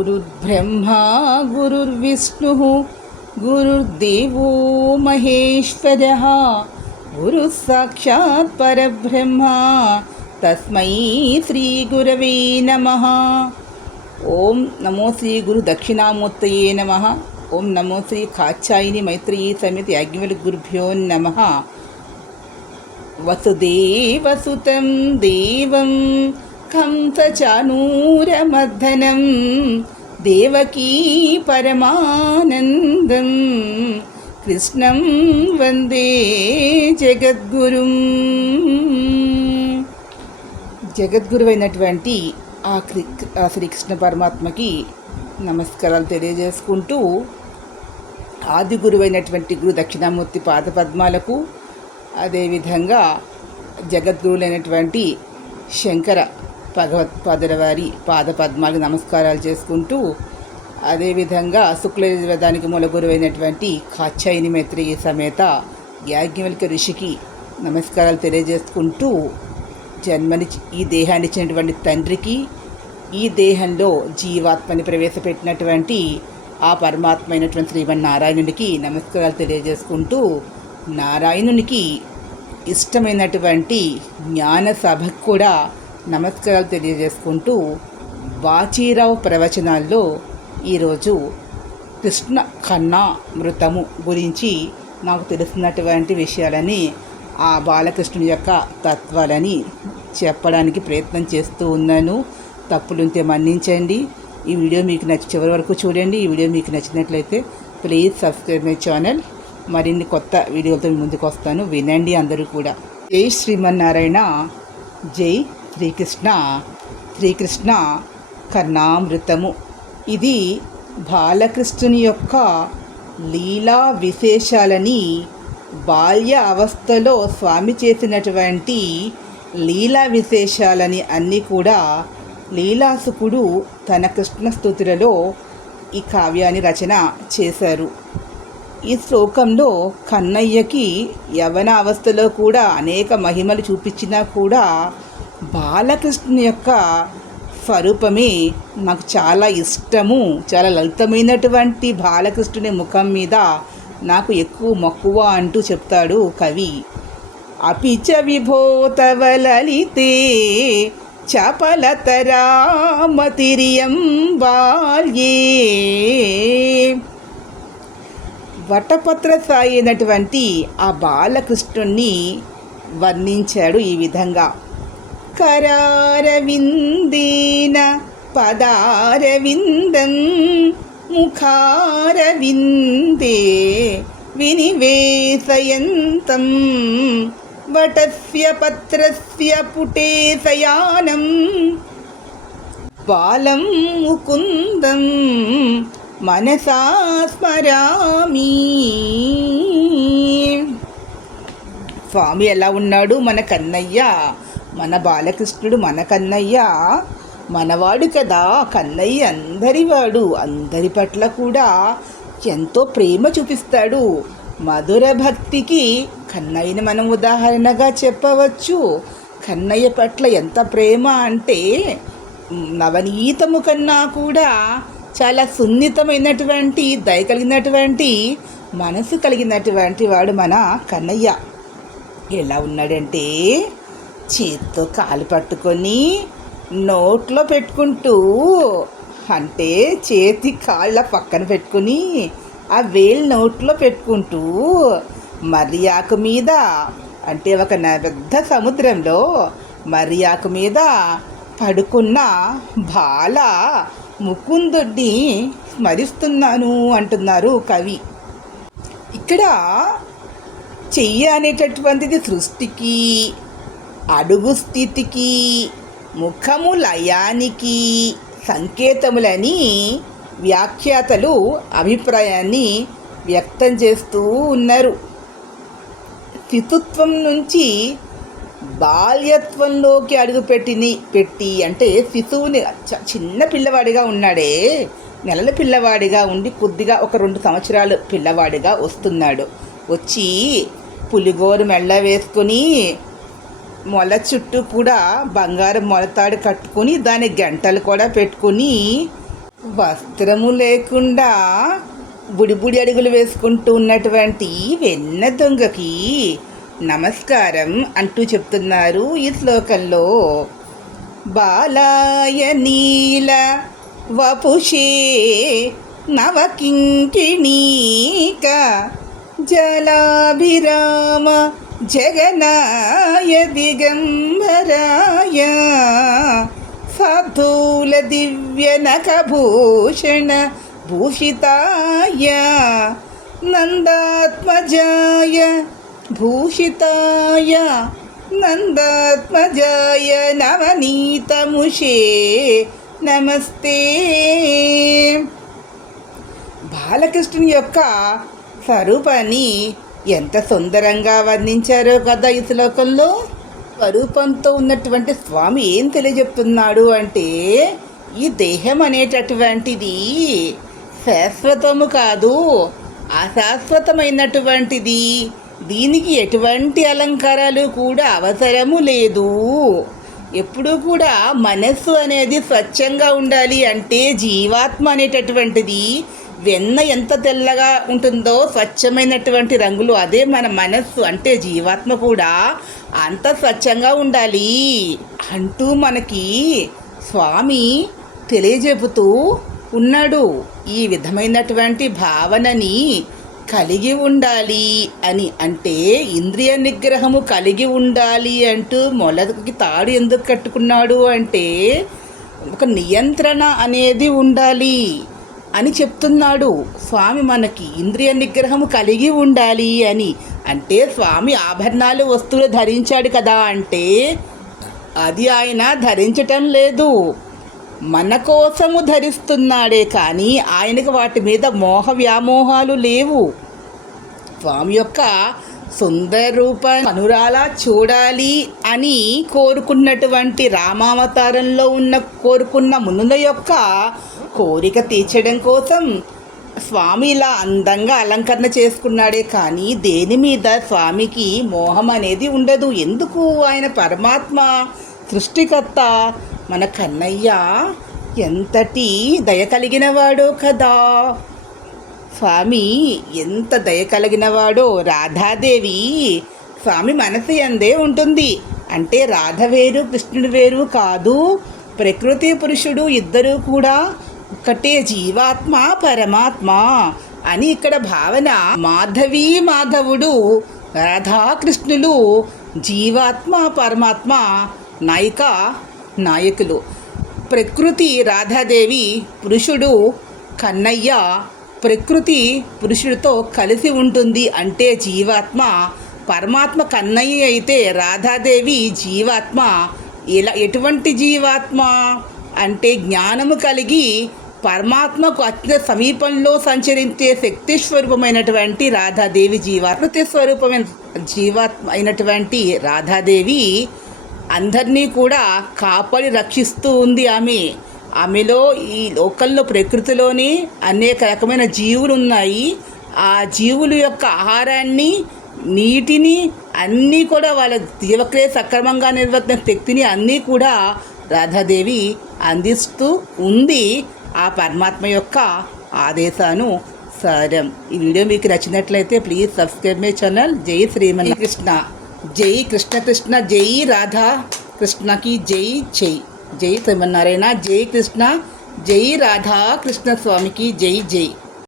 गुरुर्ब्रह्मा, गुरुर्विष्णुः, गुरुर्देवो महेश्वरः। गुरुः साक्षात् परब्रह्मा, तस्मै श्रीगुरवे नम। ओं नमो श्री श्रीगुरुदक्षिणामूर्तये नम। ओं नमो श्री काचायिनि मैत्रेयी समिति अग्निवल्गुरुभ्यो नमः। वसुदेवसुतं देवं కంసచానూరమర్దనం దేవకీ పరమానందం కృష్ణం వందే జగద్గురుం. జగద్గురువైనటువంటి ఆ క్రి ఆ శ్రీకృష్ణ పరమాత్మకి నమస్కారాలు తెలియజేసుకుంటూ ఆది గురువైనటువంటి గురు దక్షిణామూర్తి పాదపద్మాలకు అదేవిధంగా జగద్గురులైనటువంటి శంకర భగవత్పాదుల వారి పాదపద్మాలకు నమస్కారాలు చేసుకుంటూ అదేవిధంగా శుక్లయజుర్వేదానికి మూల గురువైనటువంటి కాచాయిని మైత్రేయ సమేత యాజ్ఞవల్క ఋషికి నమస్కారాలు తెలియజేసుకుంటూ జన్మని ఈ దేహాన్ని ఇచ్చినటువంటి తండ్రికి ఈ దేహంలో జీవాత్మని ప్రవేశపెట్టినటువంటి ఆ పరమాత్మ అయినటువంటి శ్రీమన్నారాయణునికి నమస్కారాలు తెలియజేసుకుంటూ నారాయణునికి ఇష్టమైనటువంటి జ్ఞాన సభకు కూడా నమస్కారాలు తెలియజేసుకుంటూ వాచీరావు ప్రవచనాల్లో ఈరోజు కృష్ణ కన్నా మృతము గురించి నాకు తెలిసినటువంటి విషయాలని ఆ బాలకృష్ణుని యొక్క తత్వాలని చెప్పడానికి ప్రయత్నం చేస్తూ ఉన్నాను. తప్పులుంటే మన్నించండి. ఈ వీడియో మీకు నచ్చి చివరి వరకు చూడండి. ఈ వీడియో మీకు నచ్చినట్లయితే ప్లీజ్ సబ్స్క్రైబ్ మై ఛానల్. మరిన్ని కొత్త వీడియోలతో ముందుకు వస్తాను. వినండి అందరూ కూడా. జై శ్రీమన్నారాయణ. జై శ్రీకృష్ణ. శ్రీకృష్ణ కర్ణామృతము. ఇది బాలకృష్ణుని యొక్క లీలా విశేషాలని బాల్య అవస్థలో స్వామి చేసినటువంటి లీలా విశేషాలని అన్నీ కూడా లీలాసుకుడు తన కృష్ణస్థుతులలో ఈ కావ్యాన్ని రచన చేశారు. ఈ శ్లోకంలో కన్నయ్యకి యవన అవస్థలో కూడా అనేక మహిమలు చూపించినా కూడా బాలకృష్ణుని యొక్క స్వరూపమే నాకు చాలా ఇష్టము చాలా లలితమైనటువంటి బాలకృష్ణుని ముఖం మీద నాకు ఎక్కువ మక్కువ అంటూ చెప్తాడు కవి. అపిచ విభోతవలలితే చపలతరామతిరియం బాల్యే వటపత్ర సాయినటువంటి అయినటువంటి ఆ బాలకృష్ణుణ్ణి వర్ణించాడు ఈ విధంగా. కరారవిందేన పదారవిందం ముఖారవిందే వినివేశయంతం వటస్య పత్రస్య పుటే శయానం బాలం ముకుందం మనసా స్మరామి స్వామి ఎలా ఉన్నాడు మన కన్నయ్య మన బాలకృష్ణుడు మన కన్నయ్య మనవాడు కదా కన్నయ్య అందరివాడు. అందరి పట్ల కూడా ఎంతో ప్రేమ చూపిస్తాడు. మధుర భక్తికి కన్నయ్యని మనం ఉదాహరణగా చెప్పవచ్చు. కన్నయ్య పట్ల ఎంత ప్రేమ అంటే నవనీతము కన్నా కూడా చాలా సున్నితమైనటువంటి దయ కలిగినటువంటి మనసు కలిగినటువంటి వాడు మన కన్నయ్య. ఎలా ఉన్నాడంటే చేత్తో కాలు పట్టుకొని నోట్లో పెట్టుకుంటూ అంటే చేతి కాళ్ళ పక్కన పెట్టుకుని ఆ వేలు నోట్లో పెట్టుకుంటూ మరియాకు మీద అంటే ఒక పెద్ద సముద్రంలో మరియాకు మీద పడుకున్న బాల ముకుందుడిని స్మరిస్తున్నాను అంటున్నారు కవి. ఇక్కడ చెయ్యి అనేటటువంటిది సృష్టికి అడుగు స్థితికి ముఖము లయానికి సంకేతములని వ్యాఖ్యాతలు అభిప్రాయాన్ని వ్యక్తం చేస్తూ ఉన్నారు. శిశుత్వం నుంచి బాల్యత్వంలోకి అడుగుపెట్టిని పెట్టి అంటే శిశువుని చిన్న పిల్లవాడిగా ఉన్నాడే. నెలల పిల్లవాడిగా ఉండి కొద్దిగా ఒక రెండు సంవత్సరాలు పిల్లవాడిగా వస్తున్నాడు. వచ్చి పులిగోరు మెళ్ళ వేసుకొని మొల చుట్టూ కూడా బంగారం మొలతాడు కట్టుకొని దాని గంటలు కూడా పెట్టుకొని వస్త్రము లేకుండా బుడిబుడి అడుగులు వేసుకుంటూ ఉన్నటువంటి వెన్న దొంగకి నమస్కారం అంటూ చెప్తున్నారు ఈ శ్లోకంలో. బాలాయ నీల వపుషే నవకింకిణీక జలాభిరామ జగనాయ దిగంబరాయ సాధూల దివ్య నఖభూషణ భూషితాయ నందాత్మజాయ భూషితాయ నందాత్మజాయ నవనీతముషే నమస్తే. బాలకృష్ణుని యొక్క స్వరూపాన్ని ఎంత సుందరంగా వర్ణించారో కదా ఈ శ్లోకంలో. స్వరూపంతో ఉన్నటువంటి స్వామి ఏం తెలియజెప్తున్నాడు అంటే ఈ దేహం అనేటటువంటిది శాశ్వతము కాదు అశాశ్వతమైనటువంటిది. దీనికి ఎటువంటి అలంకారాలు కూడా అవసరము లేదు. ఎప్పుడూ కూడా మనస్సు అనేది స్వచ్ఛంగా ఉండాలి అంటే జీవాత్మ అనేటటువంటిది వెన్న ఎంత తెల్లగా ఉంటుందో స్వచ్ఛమైనటువంటి రంగులు అదే మన మనస్సు. అంటే జీవాత్మ కూడా అంత స్వచ్ఛంగా ఉండాలి అంటూ మనకి స్వామి తెలియజెపుతూ ఉన్నాడు. ఈ విధమైనటువంటి భావనని కలిగి ఉండాలి అని అంటే ఇంద్రియ నిగ్రహము కలిగి ఉండాలి అంటూ మొలకి తాడు ఎందుకు కట్టుకున్నాడు అంటే ఒక నియంత్రణ అనేది ఉండాలి. అని చెప్తున్నాడు. స్వామి మనకి ఇంద్రియ నిగ్రహము కలిగి ఉండాలి అని. అంటే స్వామి ఆభరణాలు వస్తువులు ధరించాడు కదా అంటే అది ఆయన ధరించటం లేదు. మన కోసము ధరిస్తున్నాడే కానీ ఆయనకు వాటి మీద మోహ వ్యామోహాలు లేవు. స్వామి యొక్క సుందర రూప అనురాలా చూడాలి అని కోరుకున్నటువంటి రామావతారంలో ఉన్న కోరుకున్న మునుల యొక్క కోరిక తీర్చడం కోసం స్వామి ఇలా అందంగా అలంకరణ చేసుకున్నాడే కానీ దేని మీద స్వామికి మోహం అనేది ఉండదు. ఎందుకు? ఆయన పరమాత్మ సృష్టికర్త. మన కన్నయ్య ఎంతటి దయ కలిగినవాడో కదా. స్వామి ఎంత దయ కలిగినవాడో. రాధాదేవి స్వామి మనసు ఎందే ఉంటుంది. అంటే రాధ వేరు కృష్ణుడు వేరు కాదు. ప్రకృతి పురుషుడు ఇద్దరూ కూడా ఒకటే జీవాత్మ పరమాత్మ అని ఇక్కడ భావన మాధవీ మాధవుడు రాధాకృష్ణులు జీవాత్మ పరమాత్మ నాయిక నాయకులు. ప్రకృతి రాధాదేవి పురుషుడు కన్నయ్య ప్రకృతి పురుషుడితో కలిసి ఉంటుంది అంటే జీవాత్మ పరమాత్మ కన్నయ్య అయితే రాధాదేవి జీవాత్మ. ఇలా ఎటువంటి జీవాత్మ? అంటే జ్ఞానము కలిగి పరమాత్మకు అత్యంత సమీపంలో సంచరించే శక్తి స్వరూపమైనటువంటి రాధాదేవి జీవాత్మతి స్వరూపమైన జీవాత్మ అయినటువంటి రాధాదేవి అందరినీ కూడా కాపాడి రక్షిస్తూ ఉంది ఆమె. ఆమెలో ఈ లోకల్లో ప్రకృతిలోని అనేక రకమైన జీవులు ఉన్నాయి. ఆ జీవుల యొక్క ఆహారాన్ని నీటిని అన్నీ కూడా వాళ్ళ జీవక్రియ సక్రమంగా నిర్వర్తిన శక్తిని అన్నీ కూడా రాధాదేవి అందిస్తూ ఉంది. ఆ పరమాత్మ యొక్క ఆదేశాను సారం. ఈ వీడియో మీకు నచ్చినట్లయితే ప్లీజ్ సబ్స్క్రైబ్ మై ఛానల్. జై శ్రీమన్ కృష్ణ జై కృష్ణ కృష్ణ జై రాధా కృష్ణకి జై జై జై శ్రీమన్నారాయణ జై కృష్ణ జై రాధా కృష్ణ స్వామికి జై జై.